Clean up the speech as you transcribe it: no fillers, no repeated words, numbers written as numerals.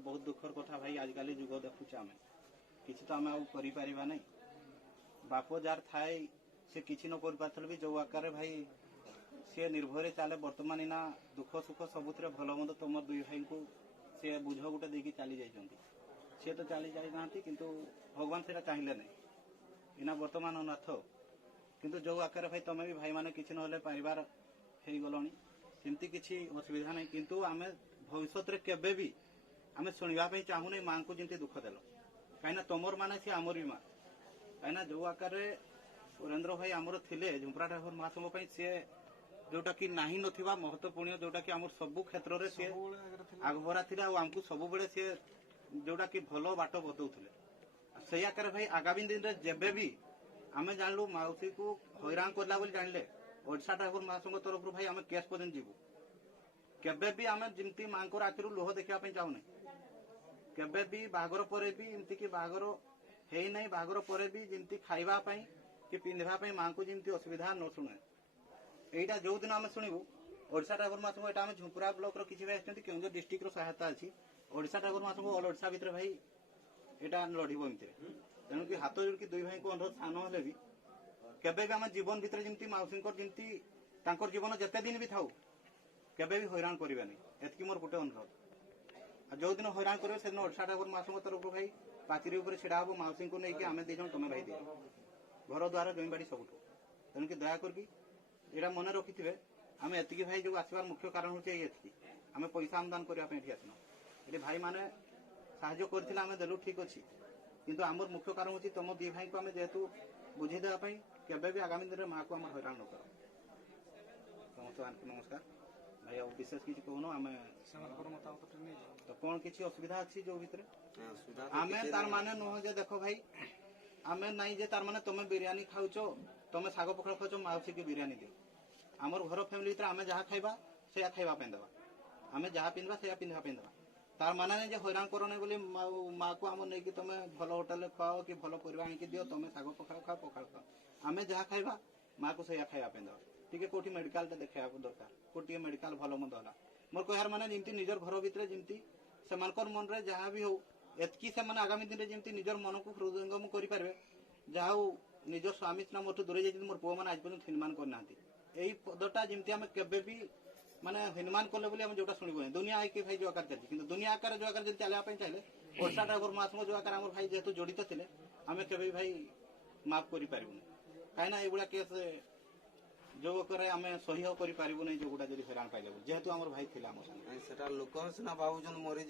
बहुत दुखर कथा भाई आजकल जुग देखुचे आम किसी तो आम आपर ना बाप जार थाए से किसी न कर भी जो आकार भाई सी निर्भर चले बर्तमान इना दुख सुख सबुत भल मंद तुम दुई भाई को सी बुझ गोटे देकी चली जाइए सी तो चली जाना किंतु भगवान से चाहिए ना इना बर्तमान अनाथ किंतु जो आकार भाई तुम भी भाई मैंने किसी ना परिवार हो गलनी सेमती किसी असुविधा नहीं किंतु आम भविष्य केबे भी आम शुणा चाहूनी माँ को जमी दुख देल कहीं तुमर माने सी आमर भी माँ कहीं जो आकार सुरेंद्र भाई आमर थे झुंपरा ठाकुर महासंघ सी जोटा कि नाही नथिबा महत्वपूर्ण जोटा कि आम सबु क्षेत्र में सी आगभरा थी आमको सब बेले सी जोटा कि भल बाट बतौले से आकार भाई आगामी दिन में जेबे भी आम जानलु मौसी को हैरान करला बोली जानले ओडिशा ठाकुर महासंघ तरफ भाई आम केस पर्यंत जीवु केबे भी आम जमती माँ आखिर लुह देखा चाहूना केबे भी बाहागर पर भी एमती कि बाहागर है नहीं बाहागर पर भी जमती खाइबापी कि पिंधापी माँ को जमती असुविधा न शुणे यहीटा जो दिन आम शुणु ओडिशा ठाकुर महासंघ यहाँ झुंपुरा ब्लॉक किसी भाई आसती केन्दुझर डिस्ट्रिक्ट सहायता अच्छी ओडिशा ठाकुर महासंघ ऑल ओडिशा भितर भाई यहाँ लड़ब एमती तेणु कि हाथ जोड़ दुई भाई को अनुरोध सान हेले भी केबे भी आम जीवन भितर जमती मौसी जमती जीवन जिते दिन भी थाऊ केबे भी हैरान करें एतकी मोर गोटे अनुरोध जो दिन हैरान करेंगे से दिन ओडिशा ठाकुर महासंघ तरफ भाई पाचेरी छड़ा हम मौसी को लेकिन आम दी तुम भाई दिए घर द्वार जमीबाड़ी सब तेणुक दया करके यहाँ मन रखि थे आम एति भाई जो आसबार मुख्य कारण हूँ ये आम पैसा आमदान करने आसना ये भाई मैंने साहाଯ୍य करते आम देलु ठीक अच्छे किंतु आमर मुख्य कारण हूँ तुम दी भाई को आम जेहेतु बुझेदेवाई केबे भी आगामी दिन में माँ को आम हैरान न कर समस्त नमस्कार भाई अब विशेष किसी कहून आम तो कौन किसी असुविधा अच्छी जो भितर आम तार माने नुह जे देख भाई आम नाई जे तार माने तुम बिरियानी खाऊच तुम शाग पखाड़ खाऊच मौसी की बिरियानी दियो आमर घर फैमिली आम जहाँ खाइबा से खाइबा देवा आम जहाँ पिंधा से पिंधा देवा तार माना नहीं हैरान कर बोली माँ को आम नहीं तुम भल होटेल खाओ कि भल परिवा आनिक दियो तुम शाग पखाड़ खाओ पखाड़ खाओ आम जहाँ खाइबा माँ को से खाइबा देवा टी कौटी मेडिकल देखा दरकार कौटी मेडिकल भल मंद है मोर कहार माने जमी निजर घर भितर जमी से मन में जहाँ भी हो एतकी से आगामी दिन में जमी निजर मन को हृदयंगम करें जहाँ निज स्वामी सिना मोर दूरे जाइए मोर पुआ मैंने आज पर्यटन हनुमान करना यही पदटा जमी आम के माने हनुमान कले बोली आम जोटा शुणु दुनिया आई भाई जो आकार चलती कि दुनिया आकार जो आकार चलने चाहिए ओडिशा ठाकुर महासंघ जो आकार आम भाई जेहेतु जड़ित थे आम के भाई माफ कर कहीं ये केस जो आम सह्य कर जो गुड़ा हैरान पाइले जेहेतु आम भाई थे लोक सीना भावुन मरी